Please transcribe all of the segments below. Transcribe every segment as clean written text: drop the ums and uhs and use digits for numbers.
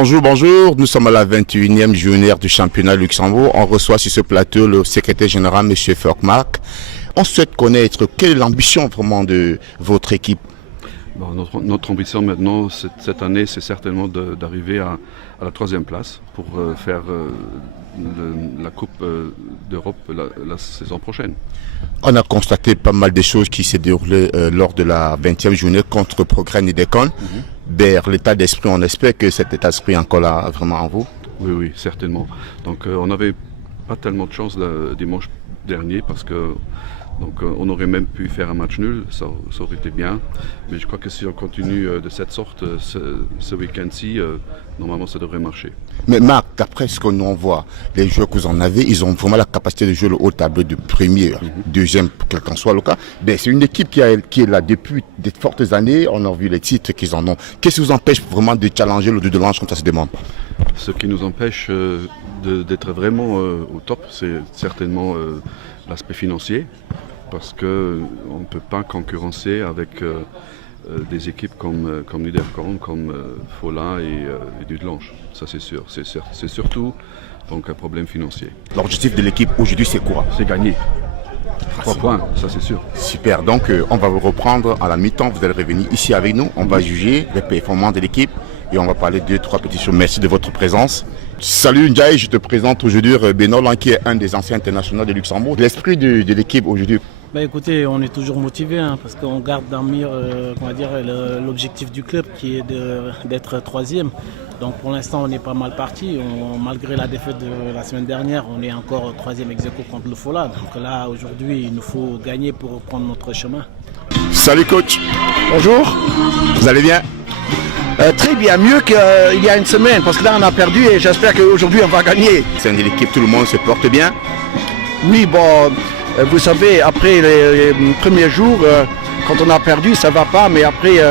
Bonjour, bonjour. Nous sommes à la 21e journée du championnat Luxembourg. On reçoit sur ce plateau le secrétaire général, M. Folkmark. On souhaite connaître quelle est l'ambition vraiment de votre équipe. Bon, notre ambition maintenant, cette année, c'est certainement d'arriver à la 3e place pour faire la Coupe d'Europe la saison prochaine. On a constaté pas mal de choses qui s'est déroulées lors de la 20e journée contre Progrès Nidecon. Vers l'état d'esprit, on espère que cet état d'esprit est encore là vraiment en vous. Oui, certainement. Donc on n'avait pas tellement de chance le dimanche dernier parce que on aurait même pu faire un match nul, ça aurait été bien. Mais je crois que si on continue de cette sorte ce week-end-ci, normalement ça devrait marcher. Mais Marc, d'après ce que nous voit, les joueurs que vous en avez, ils ont vraiment la capacité de jouer le haut tableau de premier, deuxième, quel qu'en soit le cas. C'est une équipe qui est là depuis de fortes années. On a vu les titres qu'ils en ont. Qu'est-ce qui vous empêche vraiment de challenger le 2 de l'ange comme ça se demande? Ce qui nous empêche d'être vraiment au top, c'est certainement l'aspect financier. Parce qu'on ne peut pas concurrencer avec des équipes comme Niederkorn, comme Fola et Dudelange. Ça c'est sûr. C'est surtout donc, un problème financier. L'objectif de l'équipe aujourd'hui c'est quoi? C'est gagner. 3 points, ça c'est sûr. Super, donc on va vous reprendre à la mi-temps, vous allez revenir ici avec nous, on va juger les performances de l'équipe et on va parler de 2-3 petites choses. Merci de votre présence. Salut Ndiaye, je te présente aujourd'hui Benoît Lang qui est un des anciens internationaux de Luxembourg. L'esprit de l'équipe aujourd'hui? Écoutez, on est toujours motivé parce qu'on garde dans le mire l'objectif du club qui est d'être 3e. Donc pour l'instant on est pas mal parti. Malgré la défaite de la semaine dernière, on est encore 3e ex-aequo contre le Fola. Donc là aujourd'hui il nous faut gagner pour reprendre notre chemin. Salut coach. Bonjour. Vous allez bien? Très bien, mieux qu'il y a une semaine parce que là on a perdu et j'espère qu'aujourd'hui on va gagner. C'est une équipe, tout le monde se porte bien? Oui, bon, vous savez, après les premiers jours, quand on a perdu, ça va pas, mais après,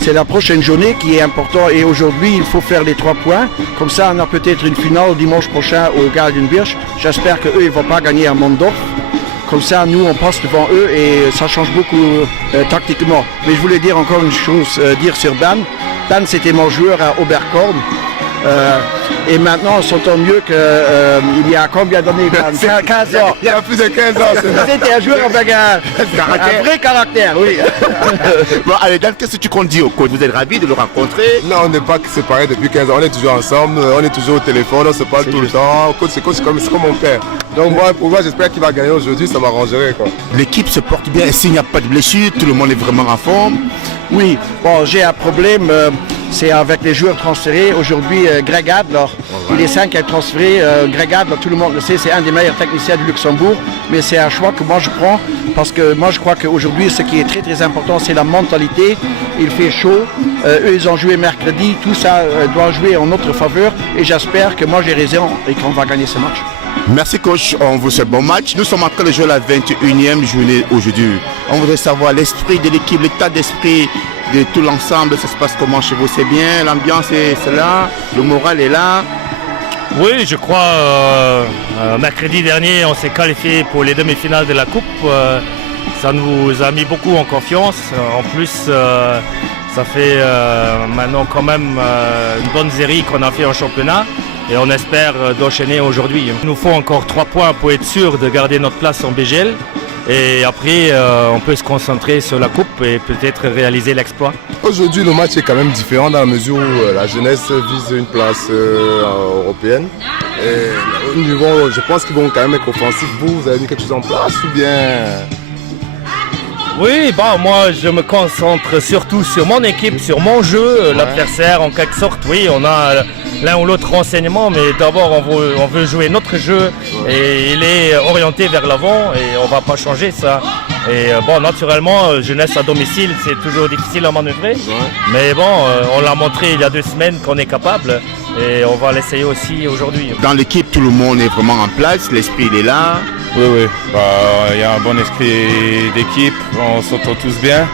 c'est la prochaine journée qui est importante et aujourd'hui, il faut faire les 3 points. Comme ça, on a peut-être une finale dimanche prochain au Gardenbirch. J'espère qu'eux, ils ne vont pas gagner à Mondorf. Comme ça, nous, on passe devant eux et ça change beaucoup tactiquement. Mais je voulais dire encore une chose, dire sur Dan. Dan, c'était mon joueur à Oberkorn. Et maintenant, on s'entend mieux qu'il y a combien d'années? 15 ans. Il y a plus de 15 ans. C'était un joueur avec un vrai caractère, oui. Bon, allez, Dan, qu'est-ce que tu comptes dire au coach? Vous êtes ravis de le rencontrer? Non, on n'est pas séparés depuis 15 ans. On est toujours ensemble, on est toujours au téléphone, on se parle tout le temps. Coach, c'est comme mon père. Donc moi, pour moi, j'espère qu'il va gagner aujourd'hui, ça m'arrangerait. L'équipe se porte bien, s'il n'y a pas de blessure, tout le monde est vraiment en forme. Oui, bon, j'ai un problème, c'est avec les joueurs transférés. Aujourd'hui, Greg Adler, il est 5 à être transféré. Greg Adler, tout le monde le sait, c'est un des meilleurs techniciens du Luxembourg. Mais c'est un choix que moi je prends parce que moi je crois qu'aujourd'hui, ce qui est très très important, c'est la mentalité. Il fait chaud, eux ils ont joué mercredi, tout ça doit jouer en notre faveur. Et j'espère que moi j'ai raison et qu'on va gagner ce match. Merci coach, on vous souhaite bon match. Nous sommes en train de jouer la 21e journée aujourd'hui. On voudrait savoir l'esprit de l'équipe, l'état d'esprit de tout l'ensemble. Ça se passe comment chez vous? C'est bien, l'ambiance est là, le moral est là? Oui, je crois mercredi dernier on s'est qualifié pour les demi-finales de la Coupe. Ça nous a mis beaucoup en confiance. En plus, ça fait maintenant quand même une bonne série qu'on a fait en championnat. Et on espère d'enchaîner aujourd'hui. Il nous faut encore 3 points pour être sûr de garder notre place en BGL. Et après, on peut se concentrer sur la coupe et peut-être réaliser l'exploit. Aujourd'hui, le match est quand même différent dans la mesure où la jeunesse vise une place européenne. Et au niveau, je pense qu'ils vont quand même être offensifs. Vous avez mis quelque chose en place ou bien? Oui, moi je me concentre surtout sur mon équipe, sur mon jeu, l'adversaire en quelque sorte. Oui, on a l'un ou l'autre renseignement, mais d'abord on veut jouer notre jeu et il est orienté vers l'avant et on ne va pas changer ça. Et naturellement, jeunesse à domicile, c'est toujours difficile à manœuvrer. Mais on l'a montré il y a 2 semaines qu'on est capable et on va l'essayer aussi aujourd'hui. Dans l'équipe, tout le monde est vraiment en place, l'esprit il est là. Oui, il y a un bon esprit d'équipe, on s'entend tous bien.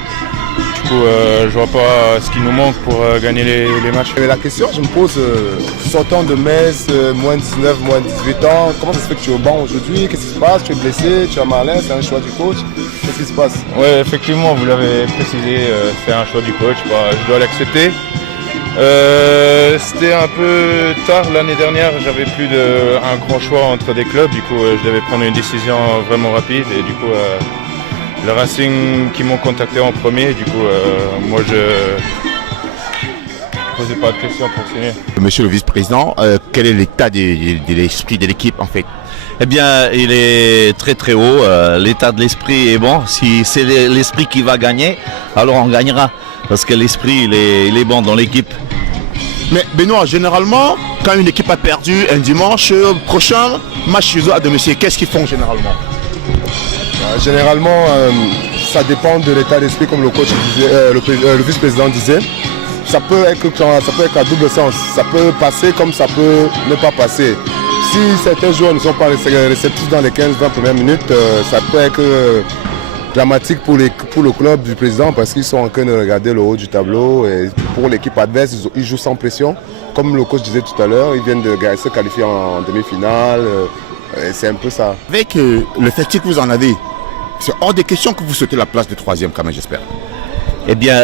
Du coup, je vois pas ce qui nous manque pour gagner les matchs. Mais la question je me pose, sortant de Metz, moins 19, moins 18 ans, comment ça se fait que tu es au banc aujourd'hui? Qu'est-ce qui se passe? Tu es blessé, tu as malin, c'est un choix du coach? Qu'est-ce qui se passe? Oui, effectivement, vous l'avez précisé, c'est un choix du coach, je dois l'accepter. C'était un peu tard l'année dernière, j'avais plus un grand choix entre des clubs, du coup je devais prendre une décision vraiment rapide et du coup le Racing qui m'ont contacté en premier, du coup moi je posais pas de questions pour signer. Monsieur le vice-président, quel est l'état de l'esprit de l'équipe en fait? Eh bien, il est très très haut, l'état de l'esprit est bon. Si c'est l'esprit qui va gagner, alors on gagnera. Parce que l'esprit, il est bon dans l'équipe. Mais Benoît, généralement, quand une équipe a perdu un dimanche prochain, match chez eux à domicile, qu'est-ce qu'ils font généralement? Généralement, ça dépend de l'état d'esprit, comme le coach disait, le vice-président disait. Ça peut être à double sens. Ça peut passer comme ça peut ne pas passer. Si certains joueurs ne sont pas réceptifs dans les 15-20 premières minutes, ça peut être dramatique pour le club du président parce qu'ils sont en train de regarder le haut du tableau. Et pour l'équipe adverse, ils jouent sans pression. Comme le coach disait tout à l'heure, ils viennent de se qualifier en demi-finale. C'est un peu ça. Avec l'effectif que vous en avez, c'est hors des questions que vous sautez la place de troisième quand même, j'espère. Eh bien,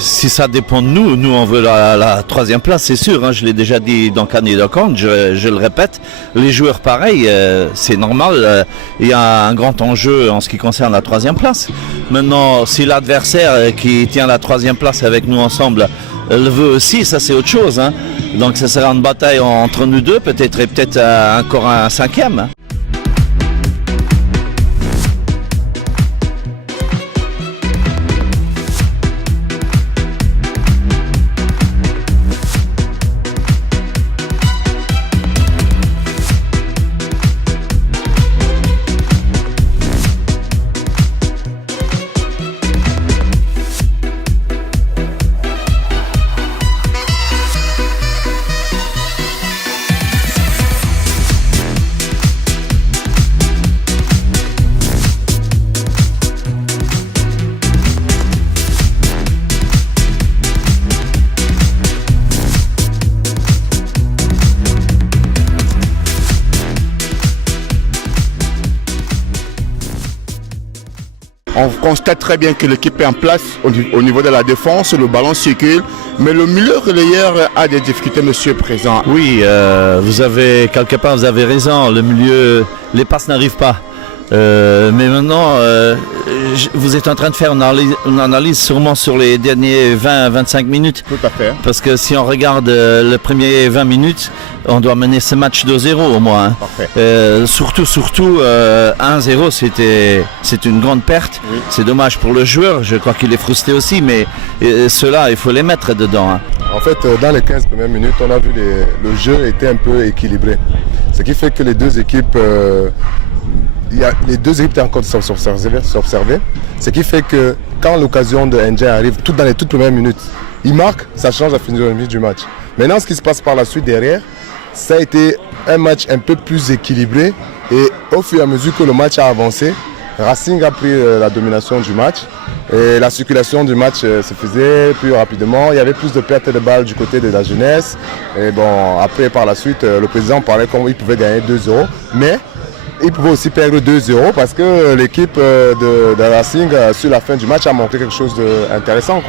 si ça dépend de nous, on veut la troisième place, c'est sûr. Hein, je l'ai déjà dit dans Cannes et dans Caen, je le répète. Les joueurs, pareil, c'est normal. Il y a un grand enjeu en ce qui concerne la troisième place. Maintenant, si l'adversaire qui tient la troisième place avec nous ensemble le veut aussi, ça c'est autre chose. Hein. Donc ça sera une bataille entre nous deux, peut-être encore un cinquième. Hein. On constate très bien que l'équipe est en place au niveau de la défense, le ballon circule, mais le milieu relayeur a des difficultés, monsieur le président. Oui, quelque part vous avez raison, le milieu, les passes n'arrivent pas. Mais maintenant, vous êtes en train de faire une analyse sûrement sur les derniers 20-25 minutes. Tout à fait. Parce que si on regarde les premiers 20 minutes, on doit mener ce match 2-0 au moins. Hein. Parfait. Surtout 1-0, c'est une grande perte. Oui. C'est dommage pour le joueur, je crois qu'il est frustré aussi, mais ceux-là, il faut les mettre dedans. Hein. En fait, dans les 15 premières minutes, on a vu le jeu était un peu équilibré. Ce qui fait que les deux équipes... les deux équipes étaient encore s'observer. Ce qui fait que quand l'occasion de NJ arrive, dans les toutes premières minutes, il marque, ça change la physionomie du match. Maintenant, ce qui se passe par la suite derrière, ça a été un match un peu plus équilibré. Et au fur et à mesure que le match a avancé, Racing a pris la domination du match. Et la circulation du match se faisait plus rapidement. Il y avait plus de pertes de balles du côté de la jeunesse. Et bon, après, par la suite, le président parlait comme il pouvait gagner 2-0. Mais il pouvait aussi perdre 2-0 parce que l'équipe de Racing, sur la fin du match, a montré quelque chose d'intéressant.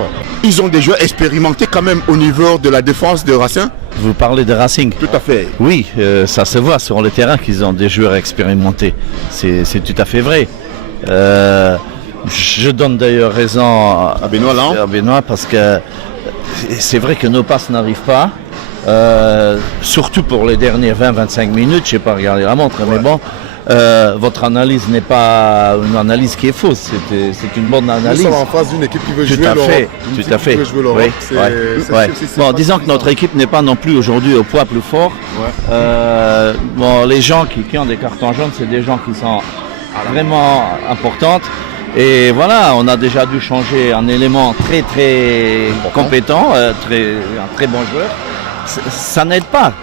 Ils ont des joueurs expérimentés quand même au niveau de la défense de Racing. Vous parlez de Racing? Tout à fait. Oui, ça se voit sur le terrain qu'ils ont des joueurs expérimentés. C'est tout à fait vrai. Je donne d'ailleurs raison à Benoît parce que c'est vrai que nos passes n'arrivent pas. Surtout pour les dernières 20-25 minutes, je n'ai pas regardé la montre, mais bon, votre analyse n'est pas une analyse qui est fausse, c'est une bonne analyse. Nous sommes en face d'une équipe qui veut jouer l'Europe. Tout à fait. Bon, disons que notre équipe n'est pas non plus aujourd'hui au poids plus fort. Ouais. Bon, les gens qui ont des cartons jaunes, c'est des gens qui sont vraiment importants. Et voilà, on a déjà dû changer un élément très très compétent, un très bon joueur. Ça n'aide pas.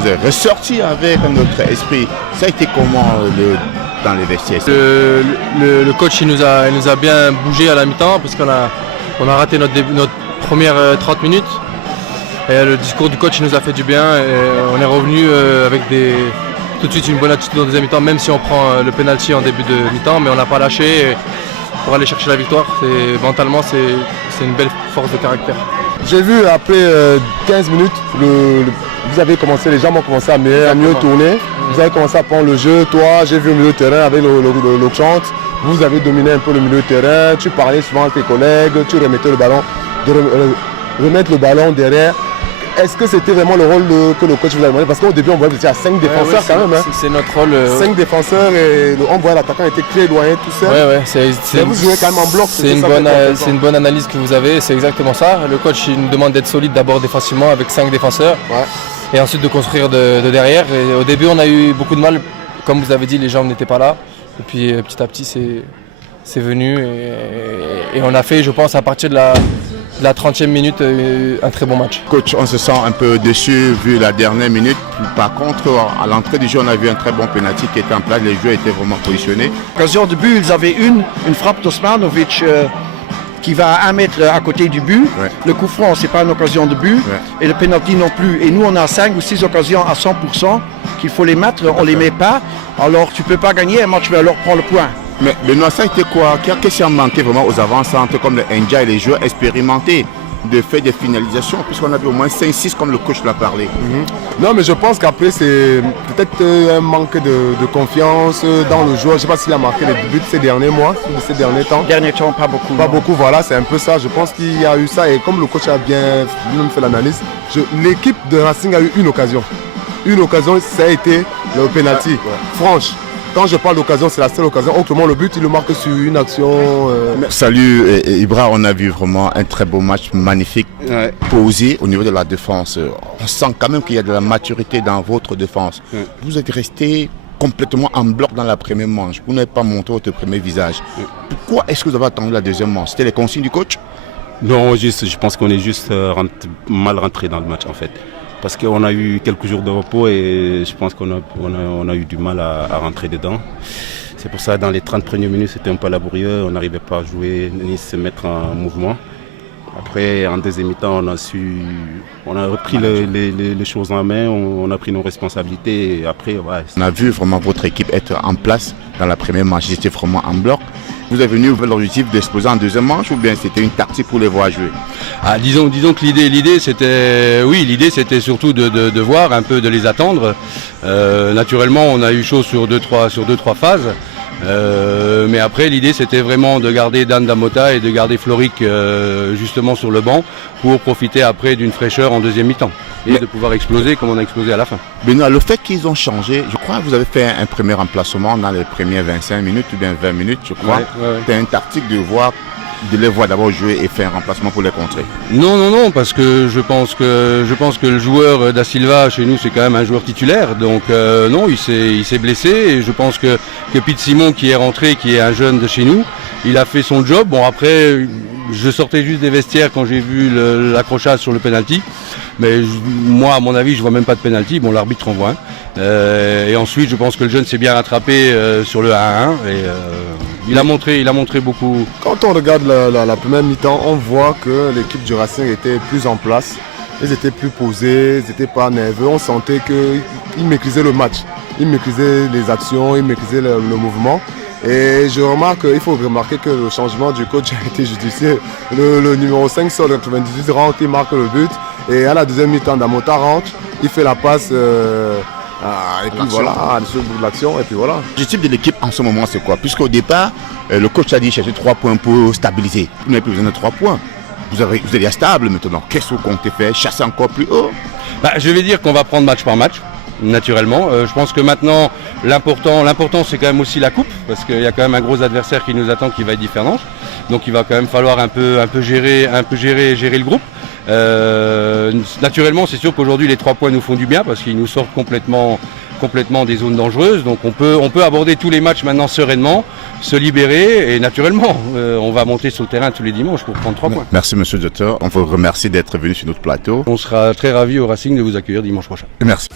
vous êtes ressorti avec un autre esprit. Ça a été comment dans les vestiaires? Le coach il nous a bien bougé à la mi-temps parce qu'on a raté notre première 30 minutes. Et le discours du coach il nous a fait du bien et on est revenu avec tout de suite une bonne attitude en deuxième mi-temps, même si on prend le penalty en début de mi-temps, mais on n'a pas lâché pour aller chercher la victoire. Mentalement c'est une belle force de caractère. J'ai vu après 15 minutes, vous avez commencé, les gens ont commencé à mieux tourner. Vous avez commencé à prendre le jeu. Toi, j'ai vu au milieu de terrain avec le chante. Vous avez dominé un peu le milieu de terrain. Tu parlais souvent à tes collègues, tu remettais le ballon, remettre le ballon derrière. Est-ce que c'était vraiment le rôle que le coach vous a demandé? Parce qu'au début, on voyait que vous étiez à 5 défenseurs quand même. C'est notre rôle. 5 défenseurs et on voyait l'attaquant était très éloigné tout seul. Vous jouez quand même en bloc. C'est une bonne analyse que vous avez, c'est exactement ça. Le coach il nous demande d'être solide d'abord défensivement avec 5 défenseurs et ensuite de construire de derrière. Et au début, on a eu beaucoup de mal. Comme vous avez dit, les jambes n'étaient pas là. Et puis petit à petit, c'est venu et on a fait, je pense, à partir de la 30e minute, un très bon match. Coach, on se sent un peu déçu vu la dernière minute. Par contre, à l'entrée du jeu, on a vu un très bon penalty qui était en place. Les joueurs étaient vraiment positionnés. Occasion de but, ils avaient une frappe d'Osmanovic qui va à 1 mètre à côté du but. Ouais. Le coup franc, c'est pas une occasion de but. Ouais. Et le penalty non plus. Et nous, on a 5 ou 6 occasions à 100% qu'il faut les mettre. On les met pas. Alors, tu peux pas gagner un match, mais alors prends le point. Mais Benoît, ça a été quoi? Qu'est-ce qui a manqué vraiment aux avant-centres comme le Ndja et les joueurs expérimentés de faire des finalisations, puisqu'on avait au moins 5-6 comme le coach l'a parlé. Non, mais je pense qu'après c'est peut-être un manque de confiance dans le joueur. Je ne sais pas s'il a marqué les buts ces derniers mois, ces derniers temps. Dernier temps, pas beaucoup. Pas beaucoup, voilà, c'est un peu ça. Je pense qu'il y a eu ça et comme le coach a bien lui-même fait l'analyse, l'équipe de Racing a eu une occasion. Une occasion, ça a été le penalty. Franche. Quand je parle d'occasion, c'est la seule occasion. Autrement, le but, il le marque sur une action. Salut Ibra, on a vu vraiment un très beau match magnifique, posé au niveau de la défense. On sent quand même qu'il y a de la maturité dans votre défense. Vous êtes resté complètement en bloc dans la première manche. Vous n'avez pas montré votre premier visage. Pourquoi est-ce que vous avez attendu la deuxième manche? C'était les consignes du coach? Non, je pense qu'on est juste mal rentré dans le match en fait. Parce qu'on a eu quelques jours de repos et je pense qu'on a eu du mal à rentrer dedans. C'est pour ça que dans les 30 premières minutes, c'était un peu laborieux. On n'arrivait pas à jouer ni se mettre en mouvement. Après, en deuxième mi-temps, on a repris les choses en main, on a pris nos responsabilités. Et après, on a vu vraiment votre équipe être en place dans la première manche. Ils étaient vraiment en bloc. Vous êtes venu avec l'objectif d'exploser en deuxième manche ou bien c'était une tactique pour les voir jouer? Disons que l'idée c'était surtout de voir un peu, de les attendre. Naturellement, on a eu chaud sur deux trois phases. Mais après l'idée c'était vraiment de garder Dan Damota et de garder Floric justement sur le banc pour profiter après d'une fraîcheur en deuxième mi-temps et de pouvoir exploser comme on a explosé à la fin. Benoît, le fait qu'ils ont changé, je crois que vous avez fait un premier remplacement dans les premières 25 minutes ou bien 20 minutes je crois. C'était une tactique de les voir d'abord jouer et faire un remplacement pour les contrer. Non, parce que je pense que le joueur Da Silva chez nous c'est quand même un joueur titulaire, donc non, il s'est blessé et je pense que Pete Simon qui est rentré, qui est un jeune de chez nous, il a fait son job. Bon après, je sortais juste des vestiaires quand j'ai vu l'accrochage sur le penalty, mais moi à mon avis je vois même pas de penalty. Bon, l'arbitre en voit un. Et ensuite je pense que le jeune s'est bien rattrapé sur le 1-1 et il a montré beaucoup. Quand on regarde la première mi-temps, on voit que l'équipe du Racing était plus en place. Ils étaient plus posés, ils n'étaient pas nerveux. On sentait qu'ils maîtrisaient le match. Ils maîtrisaient les actions, ils maîtrisaient le mouvement. Et il faut remarquer que le changement du coach a été judicieux. Le numéro 5 sort le 98 rentre, il marque le but. Et à la deuxième mi-temps, Damota rentre, il fait la passe. Et puis voilà, sur l'action, et puis voilà. L'objectif de l'équipe en ce moment, c'est quoi? Puisqu'au départ, le coach a dit chercher 3 points pour stabiliser. Vous n'avez plus besoin de 3 points. Vous êtes stable maintenant. Qu'est-ce que vous comptez faire? Chasser encore plus haut? Je vais dire qu'on va prendre match par match, naturellement. Je pense que maintenant, l'important c'est quand même aussi la coupe, parce qu'il y a quand même un gros adversaire qui nous attend qui va être différent. Donc il va quand même falloir un peu gérer le groupe. Naturellement, c'est sûr qu'aujourd'hui les 3 points nous font du bien parce qu'ils nous sortent complètement des zones dangereuses. Donc on peut aborder tous les matchs maintenant sereinement, se libérer et naturellement on va monter sur le terrain tous les dimanches pour prendre 3 points. Merci monsieur le docteur, on vous remercie d'être venu sur notre plateau. On sera très ravis au Racing de vous accueillir dimanche prochain. Merci.